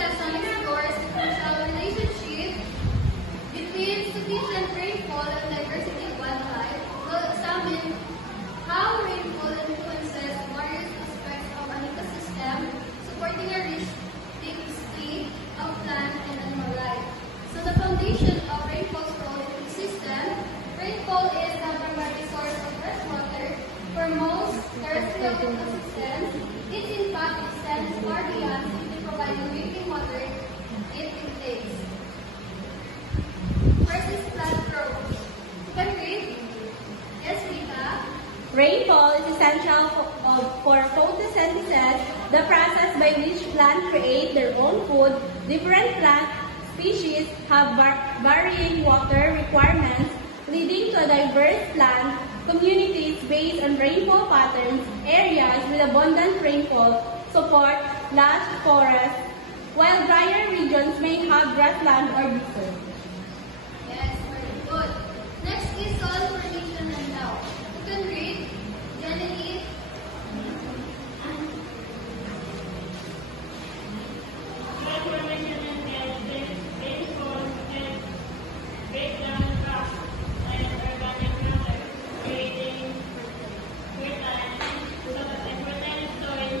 lesson explores the crucial relationship between sufficient rainfall and diversity of wildlife. We'll examine how rainfall influences various aspects of an ecosystem, supporting a rich diversity of plant and animal life. So the foundation of rainfall's role in the system, rainfall is the primary source of fresh water for most terrestrial ecosystems. Its impact extends far beyond simply providing drinking water it intakes. First is plant growth. You can read? Yes, Rita? Rainfall is essential for photosynthesis, the process by which plants create their own food. Different plant species have varying water requirements, leading to a diverse plant communities based on rainfall patterns. Areas with abundant rainfall support lush forests, while drier regions may have grassland or desert. Yes, very good. Next is soil formation and health. You can read? Genevieve? Soil formation and health rainfall helps break down rocks and organic matter, creating fertile soil.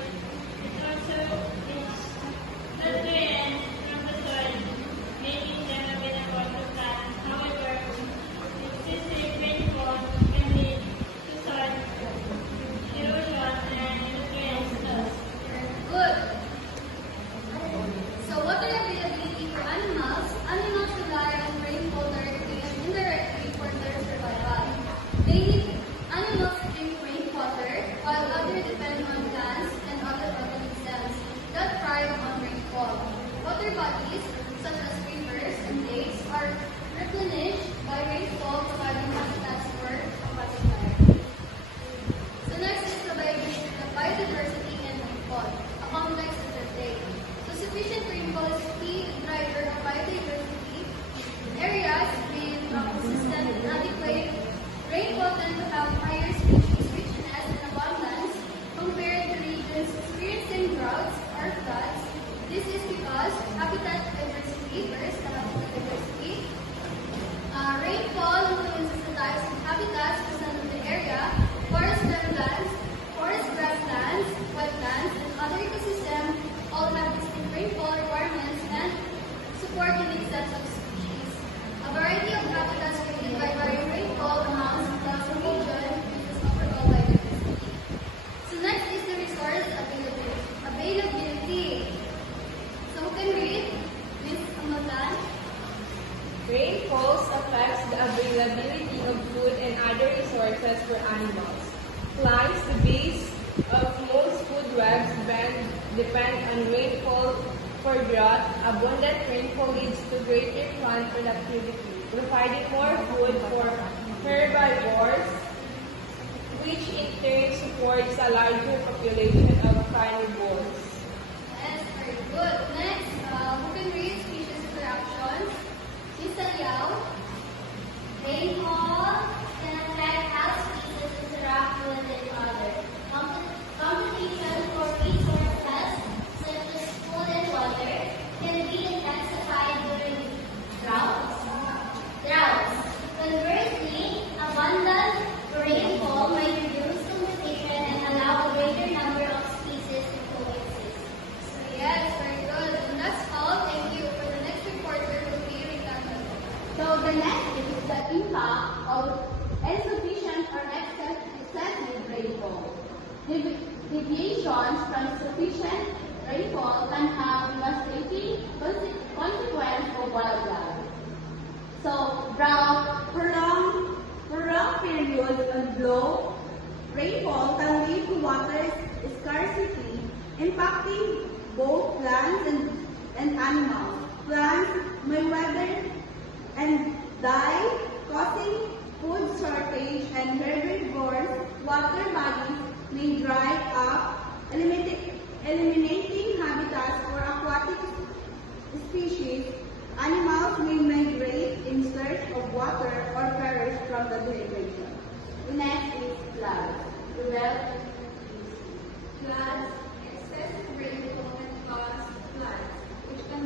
It also takes nutrients from the soil, making them available to plants. However, excessive rainfall can lead to soil erosion and nutrients loss. Good. So water availability for animals. Animals rely on rainfall directly and indirectly for their survival. Animals drink rainwater, while others depend on plants and other organisms that thrive on rainfall. Water bodies, such as rivers and lakes, are replenished by rainfall, providing habitats for aquatic life. So next is the biodiversity and rainfall, a complex interplay. So sufficient rainfall is a key driver of biodiversity. Areas with consistent and adequate rainfall tend to have higher species richness and abundance compared to regions experiencing droughts or floods. This is because habitat diversity, first, the habitat diversity. Rainfall influences the types of habitats present in the area. Forest grasslands, wetlands, and other ecosystems all have distinct rainfall requirements and support unique sets of species. A variety of habitats created by varying rainfall amounts across the region reduces overall biodiversity. So next is the resource availability. So who can read? Ms. Amatan? Rainfalls affects the availability of food and other resources for animals. Plants, the base of most food webs, depend on rainfall for growth. Abundant rainfall leads to greater plant productivity, providing more food for herbivores, which in turn supports a larger population of carnivores. Yes, very good. Next, who can read species interactions? Ms. Aliao? Rainfall can affect how species interact with each other. Competition for resources, such as food and water, can be intensified during droughts. Conversely, abundant rainfall might reduce competition and allow a greater number of species to coexist. Yes, very good. And that's all. Thank you. For the next reporter will be Rita. So the next is the impact of insufficient or excessive rainfall. Deviations from sufficient rainfall can have devastating consequences for wildlife. So drought, prolonged periods of low rainfall can lead to water scarcity, impacting both plants and animals. Plants may wither and die, causing food shortage, and herbivores' water bodies may dry up, eliminating habitats for aquatic species. Animals may migrate in search of water or perish from the dehydration. Next is floods. Floods, excessive rainfall can cause floods, which can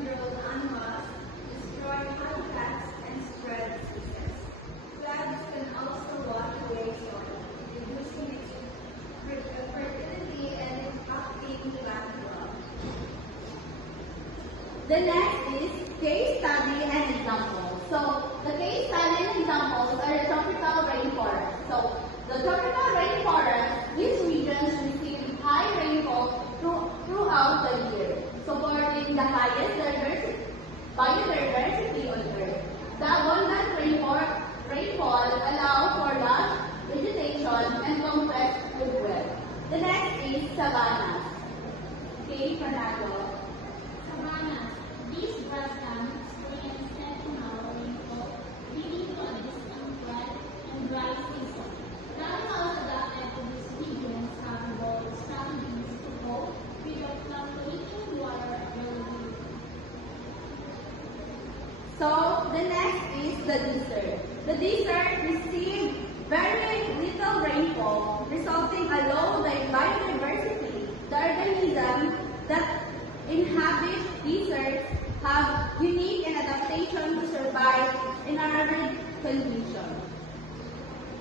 The next is case study and examples. So the case study and examples are the tropical rainforest. So the tropical rainforest, these regions receive high rainfall throughout the year, supporting the highest biodiversity on Earth. The abundant rainfall allow for lush vegetation and complex food web. The next is savannas. Okay, Fernando. Savannas. These grasslands experience seasonal rainfall, leading to a distant dry and dry season. The animals adapted to these regions have evolved strategies to cope with the fluctuating water availability. So the next is the desert. The desert received very little rainfall, resulting a low biodiversity. The organisms that inhabit deserts have unique and adaptation to survive in arid conditions.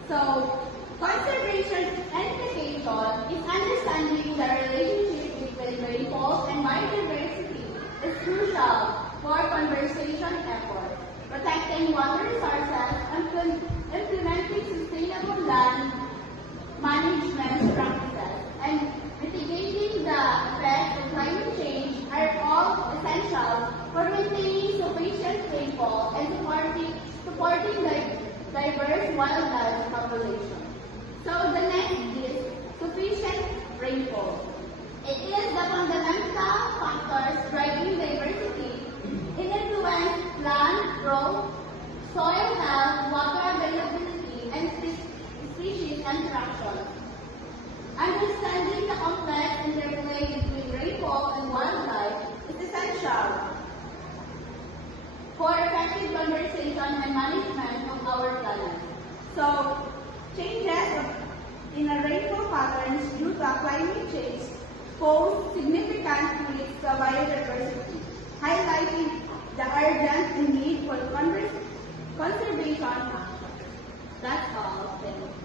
So conservation and mitigation is understanding the relationship between rainfall and biodiversity is crucial for conservation efforts, protecting water resources and implementing sustainable land management practices, and mitigating the effects of climate change are all essential for maintaining sufficient rainfall and supporting the diverse wildlife population. So the next is sufficient rainfall. It is the fundamental factors driving diversity. It influences plant growth, soil health, water availability, and species interaction. Understanding the complex interplay between rainfall and wildlife is essential for effective conservation and management of our planet. So, changes in the rainfall patterns due to climate change pose significant risks to biodiversity, highlighting the urgent need for conservation action. That's all. Thank you.